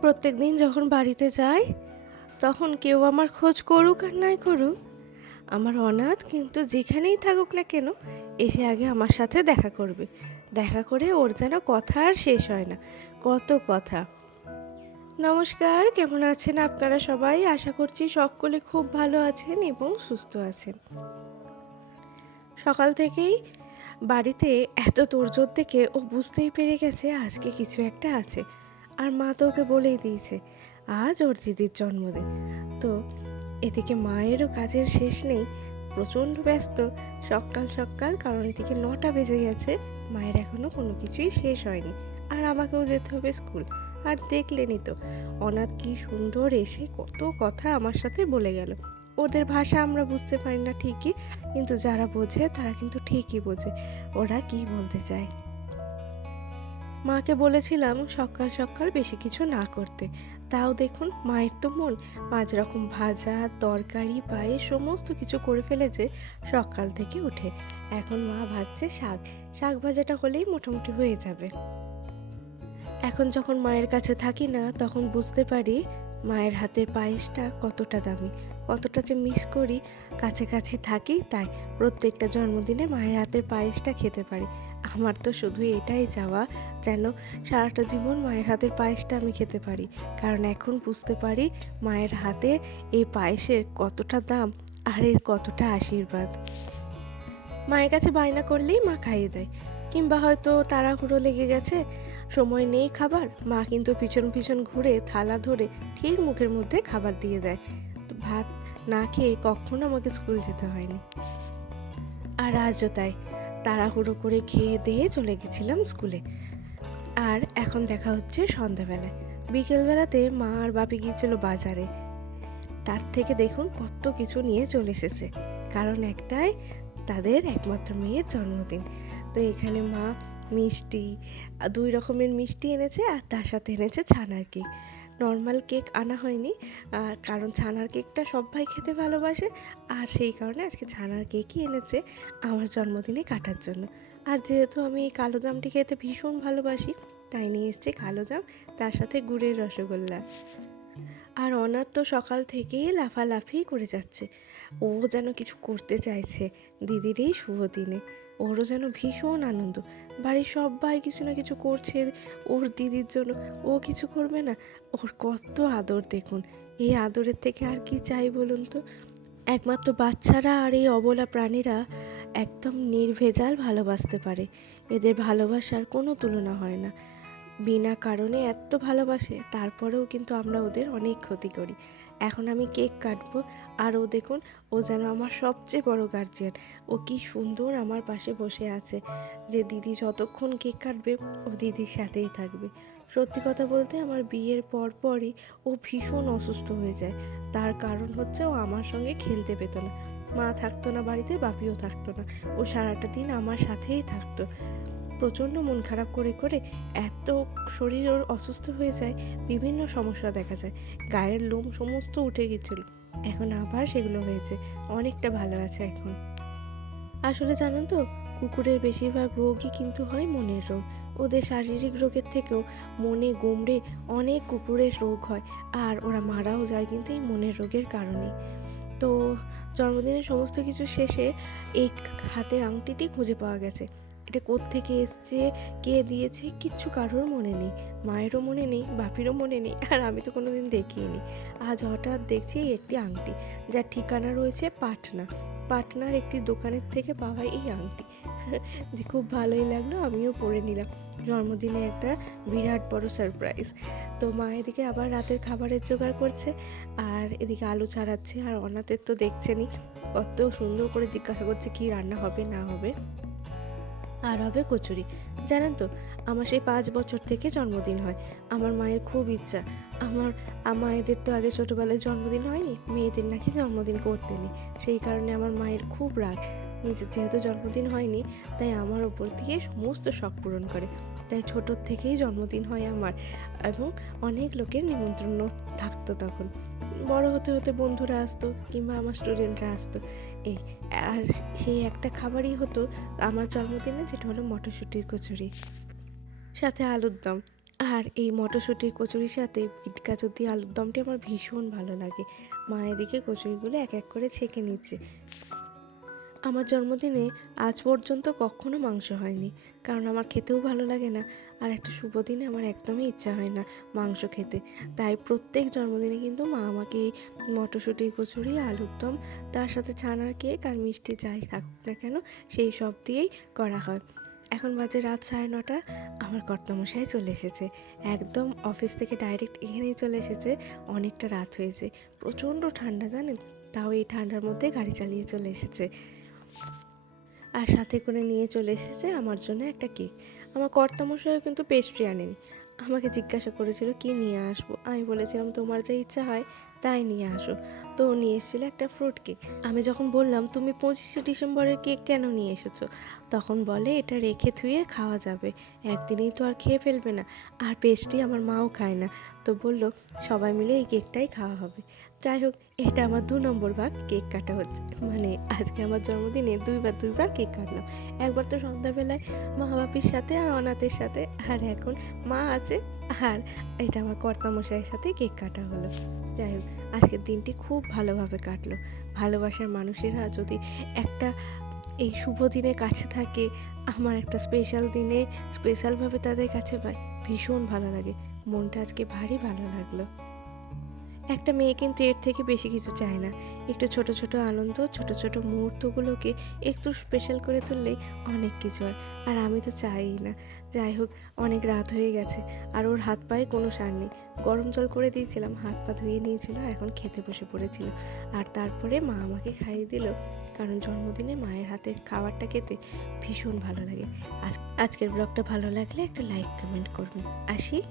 প্রত্যেক দিন যখন বাড়িতে যাই, তখন কেউ আমার খোঁজ করুক আর নাই করুক। আমার অনাথ কিন্তু যেখানেই থাকুক না কেন, এসে আগে আমার সাথে দেখা করবে। দেখা করে ওর যেন কথা আর শেষ হয় না। কত কথা। নমস্কার, কেমন আছেন আপনারা সবাই? আশা করছি সকলে খুব ভালো আছেন এবং সুস্থ আছেন। সকাল থেকেই বাড়িতে এত তোড়জোড় দেখে ও বুঝতেই পেরে গেছে আজকে কিছু একটা আছে। আর মা তো ওকে বলেই দিয়েছে, আজ ওর দিদির জন্মদিন। তো এদিকে মায়েরও কাজের শেষ নেই, প্রচণ্ড ব্যস্ত, সকাল সকাল, কারণ এদিকে নটা বেজে গেছে, মায়ের এখনও কোনো কিছুই শেষ হয়নি। আর আমাকেও যেতে হবে স্কুল, আর দেখলেনই তো, অনাথ কি সুন্দর এসে কত কথা আমার সাথে বলে গেল। ওদের ভাষা আমরা বুঝতে পারি না ঠিকই, কিন্তু যারা বোঝে তারা কিন্তু ঠিকই বোঝে, ওরা কি বলতে চায়? মাকে বলেছিলাম সকাল সকাল বেশি কিছু না করতে। তাও দেখুন, মায়ের তো মন। পাঁচ রকম ভাজা, তরকারি পায়ে সমস্ত কিছু করে ফেলেছে সকাল থেকে উঠে। এখন মা ভাজছে শাক। শাক ভাজাটা হলেই মোটামুটি হয়ে যাবে। এখন যখন মায়ের কাছে থাকি না, তখন বুঝতে পারি মায়ের হাতের পায়েসটা কতটা দামি। কতটা যে মিস করি, কাছাকাছি থাকি তাই প্রত্যেকটা জন্মদিনে মায়ের হাতের পায়েসটা খেতে পারি। আমার তো শুধু এটাই চাওয়া, যেন সারাটা জীবন মায়ের হাতের পায়েসটা আমি খেতে পারি। কারণ এখন বুঝতে পারি মায়ের হাতে এই পায়েসের কতটা দাম আর এর কতটা আশীর্বাদ। মায়ের কাছে বায়না করলেই মা খাইয়ে দেয়, কিংবা হয়তো তাড়াহুড়ো লেগে গেছে, সময় নেই খাবার, মা কিন্তু পিছন পিছন ঘুরে থালা ধরে ঠিক মুখের মধ্যে খাবার দিয়ে দেয়। তো ভাত না খেয়ে কখনো আমাকে স্কুল যেতে হয়নি। আর আজও তাই তাড়াহুড়ো করে খেয়ে দিয়ে চলে গেছিলাম স্কুলে। আর এখন দেখা হচ্ছে সন্ধ্যাবেলায় বিকেলবেলাতে মা আর বাপি গিয়েছিল বাজারে। তার থেকে দেখুন কত কিছু নিয়ে চলে এসেছে। কারণ একটাই তাদের একমাত্র মেয়ের জন্মদিন। তো এখানে মা মিষ্টি, দুই রকমের মিষ্টি এনেছে আর তার সাথে এনেছে ছানার কেক। নর্মাল কেক আনা হয়নি। কারণ ছানার কেকটা সবাই খেতে ভালোবাসে। আর সেই কারণে আজকে ছানার কেকই এনেছে আমার জন্মদিনে কাটার জন্য। আর যেহেতু আমি কালো জামটি খেতে ভীষণ ভালোবাসি, তাই নিয়ে এসছে কালো জাম, তার সাথে গুড়ের রসগোল্লা। আর অনাথ তো সকাল থেকেই লাফালাফি করে যাচ্ছে। ও যেন কিছু করতে চাইছে। দিদির এই শুভ দিনে। ওরও যেন ভীষণ আনন্দ। বাড়ির সবাই কিছু না কিছু করছে, ওর দিদির জন্য। ও কিছু করবে না। ওর কত আদর দেখুন। এই আদরের থেকে আর কি চাই বলুন তো? একমাত্র বাচ্চারা আর এই অবলা প্রাণীরা একদম নির্ভেজাল ভালোবাসতে পারে। এদের ভালোবাসার কোনো তুলনা হয় না। বিনা কারণে এত ভালোবাসে, তারপরেও কিন্তু আমরা ওদের অনেক ক্ষতি করি। এখন আমি কেক কাটবো। আর ও দেখুন, ও যেন আমার সবচেয়ে বড় গার্জিয়ান ও কি সুন্দর আমার পাশে বসে আছে। যে দিদি যতক্ষণ কেক কাটবে, ও দিদির সাথেই থাকবে। সত্যি কথা বলতে আমার বিয়ের পর পরই ও ভীষণ অসুস্থ হয়ে যায়। তার কারণ হচ্ছে ও আমার সঙ্গে খেলতে পেত না। মা থাকতো না বাড়িতে, বাপিও থাকতো না। ও সারাটা দিন আমার সাথেই থাকতো। প্রচণ্ড মন খারাপ করে করে এত শরীর ওর অসুস্থ হয়ে যায়, বিভিন্ন সমস্যা দেখা যায়। গায়ের লোম সমস্ত উঠে গেছিল এখন আবার সেগুলো হয়েছে। অনেকটা ভালো আছে এখন। আসলে জানেন তো, কুকুরের বেশিরভাগ রোগই কিন্তু হয় মনের রোগ। ওদের শারীরিক রোগের থেকেও মনে গোমড়ে অনেক কুকুরের রোগ হয়, আর ওরা মারাও যায় কিন্তু এই মনের রোগের কারণে। তো জন্মদিনের সমস্ত কিছু শেষে এই হাতের আংটিটি খুঁজে পাওয়া গেছে। এটা কোত্থেকে এসছে, কে দিয়েছে, কিচ্ছু কারোর মনে নেই। মায়েরও মনে নেই, বাপিরও মনে নেই, আর আমি তো কোনোদিন দেখিনি। আজ হঠাৎ দেখছি এই একটি আংটি, যার ঠিকানা রয়েছে পাটনা। পাটনার একটি দোকানের থেকে পাওয়া এই আংটি। যে খুব ভালোই লাগল, আমিও পরে নিলাম। জন্মদিনে একটা বিরাট বড় সারপ্রাইজ তো মা এদিকে আবার রাতের খাবারের জোগাড় করছে, আর এদিকে আলু ছাড়াচ্ছে, আর অনাথের তো দেখছেনই। কত সুন্দর করে জিজ্ঞাসা করছে কি রান্না হবে, না হবে। আর হবে কচুরি। জানেন তো, আমার সেই পাঁচ বছর থেকে জন্মদিন হয়। আমার মায়ের খুব ইচ্ছা। আমার মায়েদের তো আগে ছোটোবেলায় জন্মদিন হয়নি, মেয়েদের নাকি জন্মদিন করতে নেই। সেই কারণে আমার মায়ের খুব রাগ। নিজের যেহেতু জন্মদিন হয়নি, তাই আমার ওপর দিয়ে সমস্ত শখ পূরণ করে। তাই ছোটোর থেকেই জন্মদিন হয় আমার। এবং অনেক লোকের নিমন্ত্রণ থাকতো তখন। বড় হতে হতে বন্ধুরা আসতো কিংবা আমার স্টুডেন্টরা আসতো। এই, আর সেই একটা খাবারই হতো আমার জন্মদিনে, যেটা হলো মটরশুঁটির কচুরি। সাথে আলুর দম। আর এই মটরশুঁটির কচুরির সাথে গাজর দিয়ে আলুর দমটি আমার ভীষণ ভালো লাগে, মা এদিকে কচুরিগুলো এক এক করে ছেঁকে নিচ্ছে। আমার জন্মদিনে আজ পর্যন্ত কখনো মাংস হয়নি, কারণ আমার খেতেও ভালো লাগে না। আর একটা শুভ দিনে আমার একদমই ইচ্ছা হয় না মাংস খেতে। তাই প্রত্যেক জন্মদিনে কিন্তু মা আমাকে এই মটরশুঁটি, কচুরি আলুর দম তার সাথে ছানার কেক আর মিষ্টি যাই থাকুক না কেন সেই সব দিয়েই করা হয়। এখন বাজে রাত সাড়ে নটা, আমার কর্তামশাই চলে এসেছে। একদম অফিস থেকে ডাইরেক্ট এখানেই চলে এসেছে, অনেকটা রাত হয়েছে। প্রচণ্ড ঠান্ডা জানেন? তাও এই ঠান্ডার মধ্যে গাড়ি চালিয়ে চলে এসেছে। আর সাথে করে নিয়ে চলে এসেছে আমার জন্য একটা কেক। আমার কর্তামশাইও কিন্তু পেস্ট্রি আনেনি। আমাকে জিজ্ঞাসা করেছিল, কি নিয়ে আসব? আমি বলেছিলাম, তোমার যা ইচ্ছা হয় তাই নিয়ে আসো। তো নিয়ে এসেছিল একটা ফ্রুট কেক আমি যখন বললাম, তুমি পঁচিশে ডিসেম্বরের কেক কেন নিয়ে এসেছ? তখন বলে, এটা রেখে থুয়ে খাওয়া যাবে। একদিনেই তো আর খেয়ে ফেলবে না। আর পেস্ট্রি আমার মাও খায় না। তো বলল, সবাই মিলে এই কেকটাই খাওয়া হবে। যাই হোক, এটা আমার দু নম্বর ভাগ কেক কাটা হচ্ছে। মানে আজকে আমার জন্মদিনে দুইবার দুইবার কেক কাটলাম। একবার তো সন্ধ্যাবেলায় মা বাপির সাথে আর অনাথের সাথে। আর এখন মা আছে। আর এটা আমার কর্তামশাইয়ের সাথে কেক কাটা হলো। যাই হোক, আজকের দিনটি খুব ভালোভাবে কাটলো। ভালোবাসার মানুষেরা যদি একটা এই শুভ দিনে কাছে থাকে, আমার একটা স্পেশাল দিনে স্পেশালভাবে তাদের কাছে পাই ভীষণ ভালো লাগে। মনটা আজকে ভারী ভালো লাগল। একটা মেয়ে কিন্তু এর থেকে বেশি কিছু চায় না। একটু ছোট ছোট আনন্দ, ছোট ছোট মুহূর্তগুলোকে একটু স্পেশাল করে তুললেই অনেক কিছু হয়। আর আমি তো চাইই না। যাই হোক, অনেক রাত হয়ে গেছে। আর ওর হাত পায়ে কোনো সার নেই। গরম জল করে দিয়েছিলাম, হাত পা ধুয়ে নিয়েছিল এখন খেতে বসে পড়েছিল। আর তারপরে মা আমাকে খাইয়ে দিল, কারণ জন্মদিনে মায়ের হাতের খাবারটা খেতে ভীষণ ভালো লাগে। আজ আজকের ব্লগটা ভালো লাগলে একটা লাইক কমেন্ট করবেন আসি?